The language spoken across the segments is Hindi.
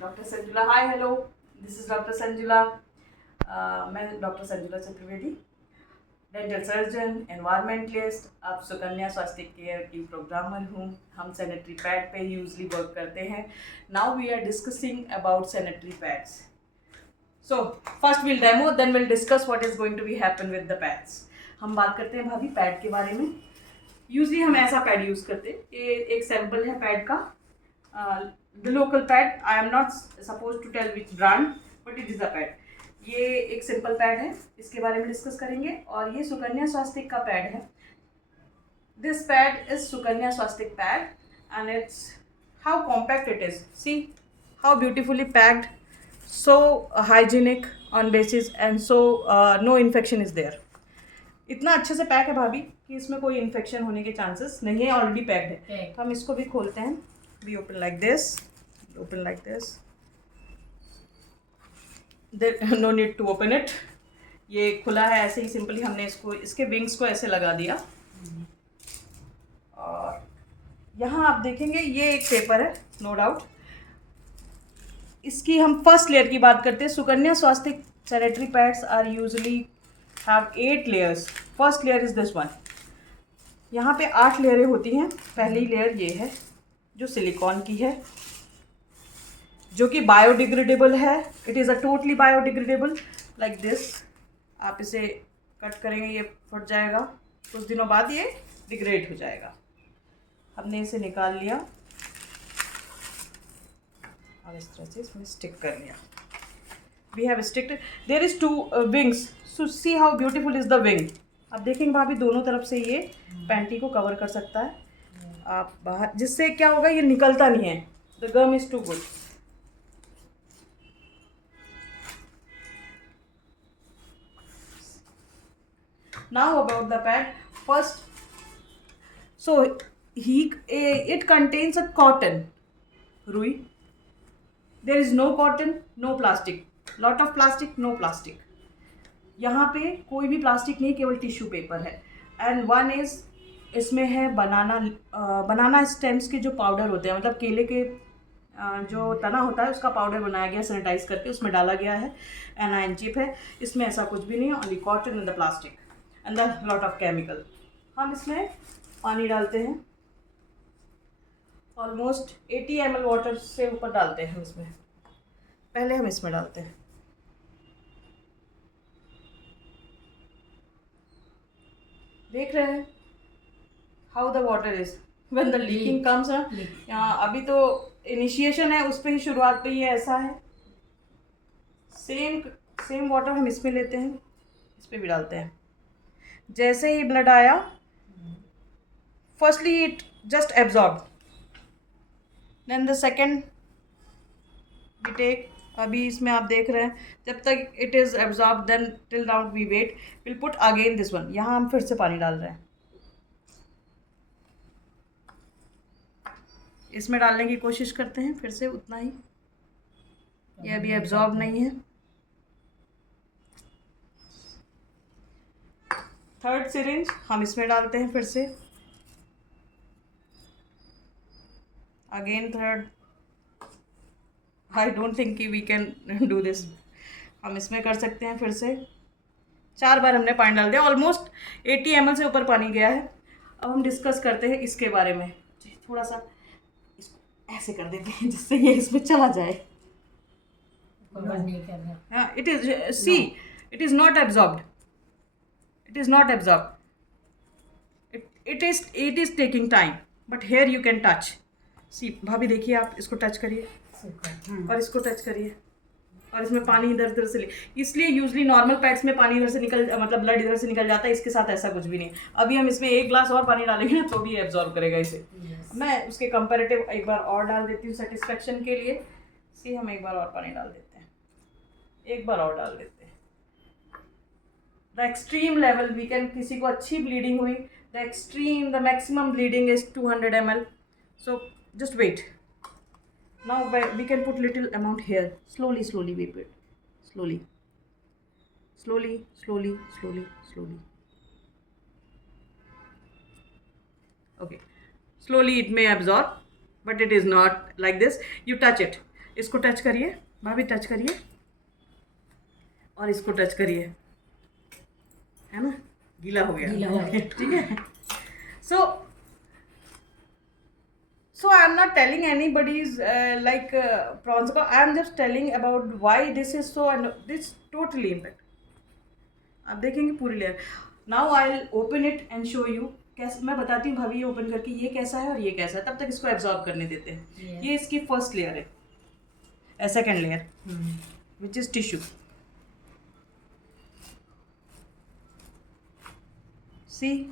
Doctor Sanjula, hi hello, this is doctor Sanjula. मैं doctor Sanjula Chaturvedi, dental surgeon, environmentalist, अब सुकन्या स्वास्थ्य केयर की प्रोग्रामर हूँ। हम सैनिटरी पैड पे यूजली वर्क करते हैं। Now we are discussing about sanitary pads. So first will demo, then will discuss what is going to be happen with the pads. हम बात करते हैं भाभी पैड के बारे में। यूजली हम ऐसा पैड यूज़ करते हैं, ये एक सैम्पल है पैड का। The local pad, I am not supposed to tell which brand, but it is a pad. ये एक सिंपल पैड है, इसके बारे में डिस्कस करेंगे। और ये सुकन्या स्वास्तिक का पैड है। This pad is Sukanya Swastik pad and it's how compact it is. See how beautifully packed, so hygienic on basis and so no infection is there. इतना अच्छे से पैक है भाभी कि इसमें कोई इन्फेक्शन होने के चांसेस नहीं है, ऑलरेडी पैक्ड है। तो हम इसको भी खोलते हैं। We open like this, open like this. There no need to open it. ये खुला है ऐसे ही, सिंपली हमने इसको, इसके विंग्स को ऐसे लगा दिया। और यहाँ आप देखेंगे ये एक पेपर है, नो डाउट। इसकी हम फर्स्ट लेयर की बात करते हैं। Sukanya Swastik sanitary pads are usually have 8 layers. First layer is this one. यहाँ पे 8 लेयरें होती हैं। पहली लेयर ये है जो सिलिकॉन की है, जो कि बायोडिग्रेडेबल है। It is a totally biodegradable like this. आप इसे कट करेंगे, ये फट जाएगा, कुछ दिनों बाद ये डिग्रेड हो जाएगा। हमने इसे निकाल लिया और इस तरह से इसमें स्टिक कर लिया। We have sticked. There is 2 wings, so see how beautiful is the wing. आप देखेंगे भाभी दोनों तरफ से ये पैंटी को कवर कर सकता है आप बाहर, जिससे क्या होगा, ये निकलता नहीं है। The gum is too good. Now about the pad first. So it contains a cotton, रुई। there is no cotton, no plastic, lot of plastic, no plastic। यहाँ पे कोई भी प्लास्टिक नहीं, केवल टिश्यू पेपर है। एंड वन इज, इसमें है बनाना स्टेम्स के जो पाउडर होते हैं, मतलब केले के जो तना होता है उसका पाउडर बनाया गया, सैनिटाइज करके उसमें डाला गया है। एनाइन चिप है, इसमें ऐसा कुछ भी नहीं है, only cotton and the plastic and the lot of chemical. हम इसमें पानी डालते हैं, ऑलमोस्ट 80 ml वाटर से ऊपर डालते हैं हम इसमें। पहले हम इसमें डालते हैं, देख रहे हैं how the water is when the leaking comes. यहाँ अभी तो इनिशिएशन है, उस पर ही, शुरुआत पे ही ऐसा है। सेम वाटर हम इसमें लेते हैं, इस पर भी डालते हैं। जैसे ही ब्लड आया, firstly it just absorb, then the second we take. अभी इसमें आप देख रहे हैं, जब तक it is absorb, then till now we wait, will put again this one. यहाँ हम फिर से पानी डाल रहे हैं, इसमें डालने की कोशिश करते हैं फिर से उतना ही। ये अभी एब्जॉर्ब नहीं है। थर्ड सिरिंज हम इसमें डालते हैं फिर से, again third. I don't think कि वी कैन डू दिस। हम इसमें कर सकते हैं फिर से। 4 बार हमने पानी डाल दिया, ऑलमोस्ट 80 ml से ऊपर पानी गया है। अब हम डिस्कस करते हैं इसके बारे में। थोड़ा सा इसको ऐसे कर देते हैं जिससे ये इसमें चला जाए। It is, see it is not absorbed, it is not absorbed, it is taking time, but here you can touch. See भाभी देखिए, आप इसको टच करिए और इसको टच करिए, और इसमें पानी इधर उधर से इसलिए यूजली नॉर्मल पैड्स में पानी इधर से निकल, मतलब ब्लड इधर से निकल जाता है। इसके साथ ऐसा कुछ भी नहीं। अभी हम इसमें 1 ग्लास और पानी डालेंगे ना तो भी एब्जॉर्ब करेगा इसे। मैं उसके कंपैरेटिव एक बार और डाल देती हूँ सेटिस्फेक्शन के लिए। सी हम एक बार और पानी डाल देते हैं, एक बार और डाल देते हैं। The extreme level we can, किसी को अच्छी ब्लीडिंग हुई, the maximum bleeding is 200 ml। So just wait. Now we can put little amount here. Slowly we put. Slowly. Okay. Slowly it may absorb, but it is not like this. You touch it. इसको टच करिए भाभी, टच करिए, और इसको टच करिए, है ना, गीला हो गया, ठीक है। सो I am not telling anybody's prawns का, I am just telling about why this is so, and this totally impact. आप देखेंगे पूरी layer. Now I will open it and show you. कैसे मैं बताती हूँ भाभी, ये ओपन करके ये कैसा है और ये कैसा है, तब तक इसको एब्जॉर्ब करने देते हैं। ये इसकी फर्स्ट लेयर है, second layer which is tissue. See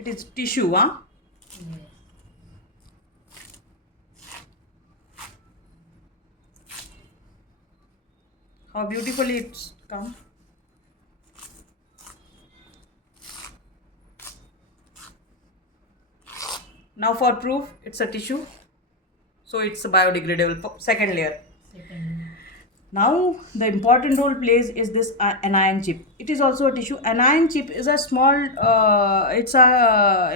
it is tissue, huh? How beautifully it's come. Now for proof, it's a tissue, so it's biodegradable. Second layer. Now the important role plays is this anion chip. It is also a tissue. Anion chip is a small, it's a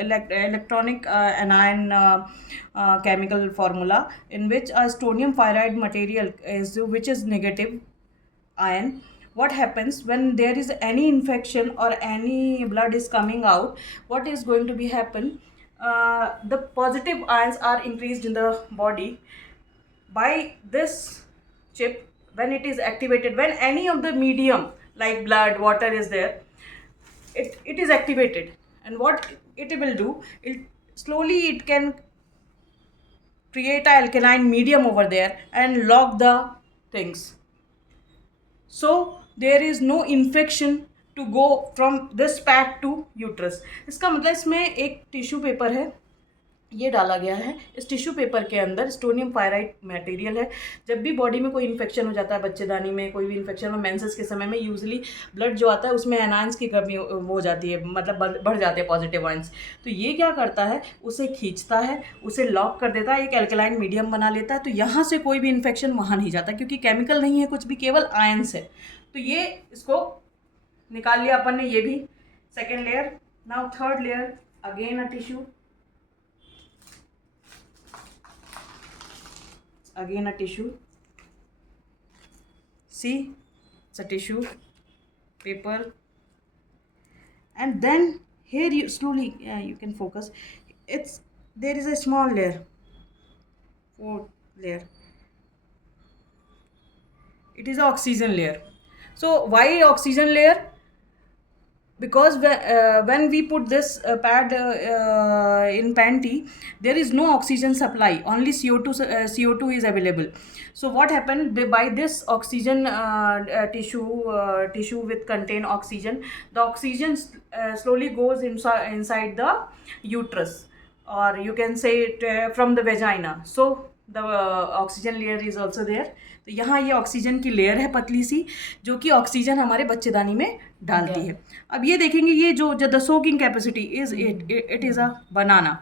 electronic anion chemical formula in which a strontium fluoride material is, which is negative ion. What happens when there is any infection or any blood is coming out, what is going to be happen? The positive ions are increased in the body by this chip. When it is activated, when any of the medium like blood, water is there, it is activated, and what it will do, it slowly it can create a alkaline medium over there and lock the things, so there is no infection to go from this pad to uterus. इसका मतलब इसमें एक टिश्यू पेपर है, ये डाला गया है। इस टिश्यू पेपर के अंदर स्टोनियम फायराइड मटेरियल है। जब भी बॉडी में कोई इन्फेक्शन हो जाता है, बच्चेदानी में कोई भी इन्फेक्शन हो, मेंसेस के समय में यूजुअली ब्लड जो आता है उसमें एनायंस की कमी हो जाती है, मतलब बढ़ जाते हैं पॉजिटिव आयंस। तो ये क्या करता है, उसे खींचता है, उसे लॉक कर देता है, एक एल्कलाइन मीडियम बना लेता है। तो यहाँ से कोई भी इन्फेक्शन वहाँ नहीं जाता, क्योंकि केमिकल नहीं है कुछ भी, केवल आयंस है। तो ये इसको निकाल लिया अपन ने, ये भी second layer. Now third layer, again a tissue, again a tissue. See, it's a tissue paper, and then here you slowly, you can focus, it's, there is a small layer, fourth layer, it is a oxygen layer. So why oxygen layer? Because when we put this pad in panty, there is no oxygen supply, only CO2 is available. So what happened, by this oxygen tissue with contain oxygen, the oxygen slowly goes inside the uterus, or you can say it from the vagina, so the oxygen layer is also there. तो यहाँ ये ऑक्सीजन की लेयर है पतली सी, जो कि ऑक्सीजन हमारे बच्चेदानी में डालती है। अब ये देखेंगे, ये जो the soaking capacity is it is a banana.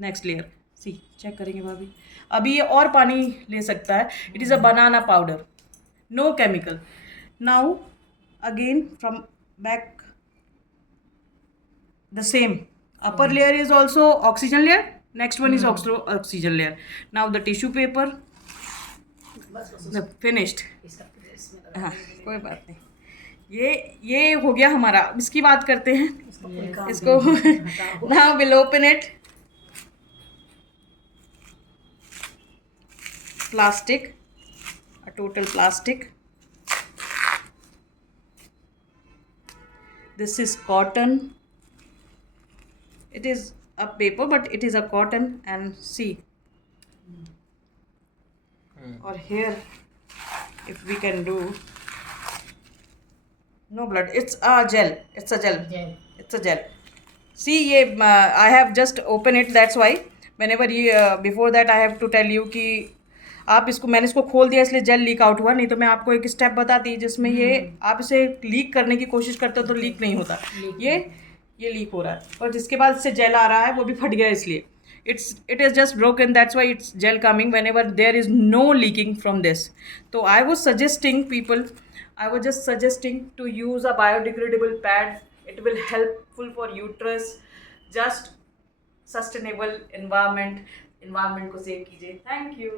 Next layer, see check करेंगे भाभी, अभी ये और पानी ले सकता है। It is a banana powder, no chemical. Now again from back the same, upper layer is also oxygen layer, next one is also oxygen layer. Now the tissue paper, finished. हाँ कोई बात नहीं, ये हो गया हमारा। इसकी बात करते हैं, इसको now we'll open it. Plastic, a total plastic. This is cotton. It is a paper, but it is a cotton, and see. Or here, if we can do, no blood, it's a gel, it's a gel, it's a gel. See, ये I have just opened it, that's why whenever you before that I have to tell you कि आप इसको, मैंने इसको खोल दिया इसलिए जेल लीक आउट हुआ, नहीं तो मैं आपको एक स्टेप बताती जिसमें ये आप इसे लीक करने की कोशिश करते हो तो लीक नहीं होता। ये लीक हो रहा है, और जिसके बाद इससे जेल आ रहा है वो भी फट गया, इसलिए it is just broken, that's why it's gel coming whenever there is no leaking from this. So I was suggesting people, I was just suggesting to use a biodegradable pad. It will helpful for uterus. Just sustainable environment को सेव कीजिए। Thank you.